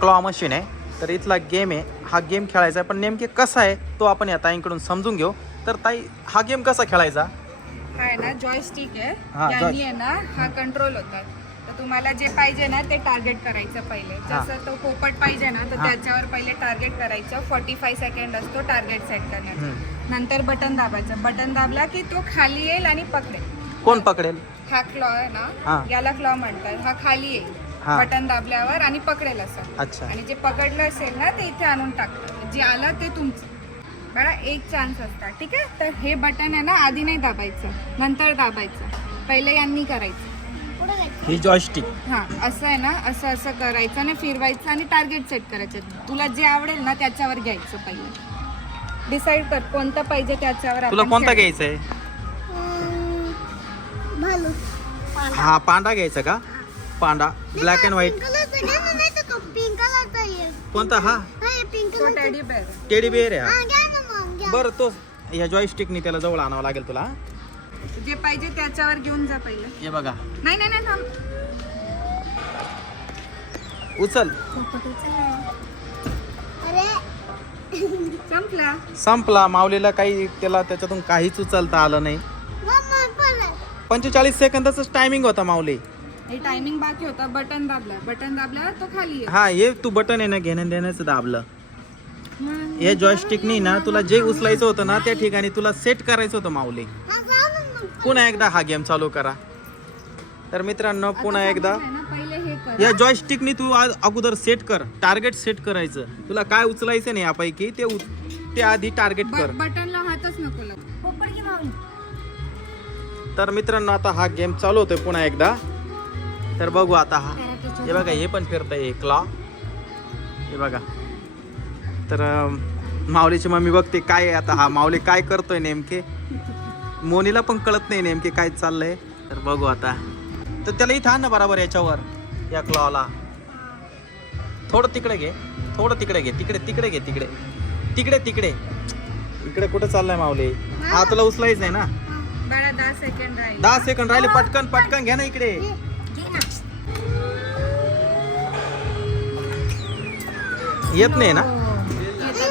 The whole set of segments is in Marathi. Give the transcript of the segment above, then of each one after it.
क्लॉ मशीन आहे. तर इथला गेम आहे, हा गेम खेळायचा आहे. पण नेमके कसा आहे तो आपण या ताईंकडून समजून घेऊ. तर ताई, हा गेम कसा खेळायचा? हा आहे ना जॉयस्टिक आहे, हा, यांनी आहे ना हा कंट्रोल होतात. तर तुम्हाला जे पाहिजे ना ते टार्गेट करायचं पहिले. जसं तो पोपट पाहिजे ना तर त्याच्यावर पहिले टार्गेट करायचं. 45 सेकंड असतो टार्गेट सेट करण्याचा. नंतर बटन दाबायचं. बटन दाबला की तो खाली येईल आणि पकडेल. कोण पकडेल? हा क्लॉ आहे ना, याला क्लॉ म्हणतात. हा खाली येईल बटन दाबल्यावर आणि पकडेल असं. अच्छा. आणि जे पकडलं असेल ना ते इथे आणून टाकतं. जे आलं ते तुमचं. बघा एक चान्स असतात, ठीक आहे. तर हे बटन आहे ना आधी नाही दाबायचं, नंतर दाबायचं. पहिले यांनी करायचं. ही जॉयस्टिक. हा असं आहे ना, असं असं करायचं आणि फिरवायचं आणि टार्गेट सेट करायचं. तुला जे आवडेल ना त्याच्यावर घ्यायचं. पहिले डिसाईड कर कोणतं पाहिजे त्याच्यावर. तुला कोणता घ्यायचा आहे? हा पांढरा घ्यायचा का? पांढरा, ब्लॅक अँड व्हाईट. कोणता? हा टेडी बेअर. टेडी बेअर आहे हा. बरं, तो ह्या जॉयस्टिकनी त्याला जवळ आणावं लागेल तुला. जे पाहिजे त्याच्यावर घेऊन जा पहिले. हे बघा. नाही नाही नाही थांब. उचल. संपला. संपला. माऊलीला काही त्याला त्याच्यातून काहीच उचलता आलं नाही. 45 सेकंदाचाच टायमिंग होता माऊली. हे टायमिंग बाकी होता. बटन दाबल्यावर तो खाली येईल. हा, हे तू बटन आहे ना घेण्या देण्याचं दाबलं. हे जॉयस्टिकनी ना तुला जे उचलायचं होतं ना त्या ठिकाणी तुला सेट करायचं होतं माऊली. पुन्हा एकदा हा गेम चालू करा. तर मित्रांनो पुन्हा एकदा पहिले हे कर. या जॉयस्टिकनी तू अगोदर सेट कर, टार्गेट सेट करायचं. तुला काय उचलायचं नाही यापैकी ते आधी टार्गेट कर. बटनला हातच नको लावू. तर मित्रांनो आता हा गेम चालू होतोय पुन्हा एकदा. तर बघू आता. हे बघा, हे पण फिरतंय क्लॉ. हे बघा. तर माऊलीची मम्मी बघते काय आहे आता. हा माऊली काय करतोय नेमके, मोनीला पण कळत नाही नेमके काय चाललंय. तर बघू आता. तर त्याला इथं आण ना बरोबर याच्यावर, या क्लॉला. थोडं तिकडे घे, थोडं तिकडे घे. तिकडे घे. तिकडे इकडे कुठं चाललंय माऊली? हा तुला उचलायच नाही ना. 10 सेकंड राहील. 10 सेकंड राहिले. पटकन घ्या ना इकडे. येत नाही ना.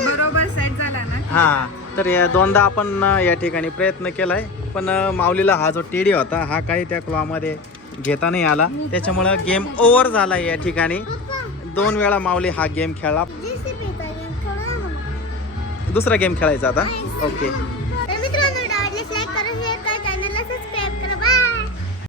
बरोबर सेट झाला ना. हा, तर या दोनदा आपण या ठिकाणी प्रयत्न केलाय. पण माऊलीला हा जो टेडी होता हा काही त्या क्लॉमध्ये घेता नाही आला. त्याच्यामुळं गेम ओव्हर झाला या ठिकाणी. 2 वेळा माऊली हा गेम खेळला. दुसरा गेम खेळायचा आता. ओके.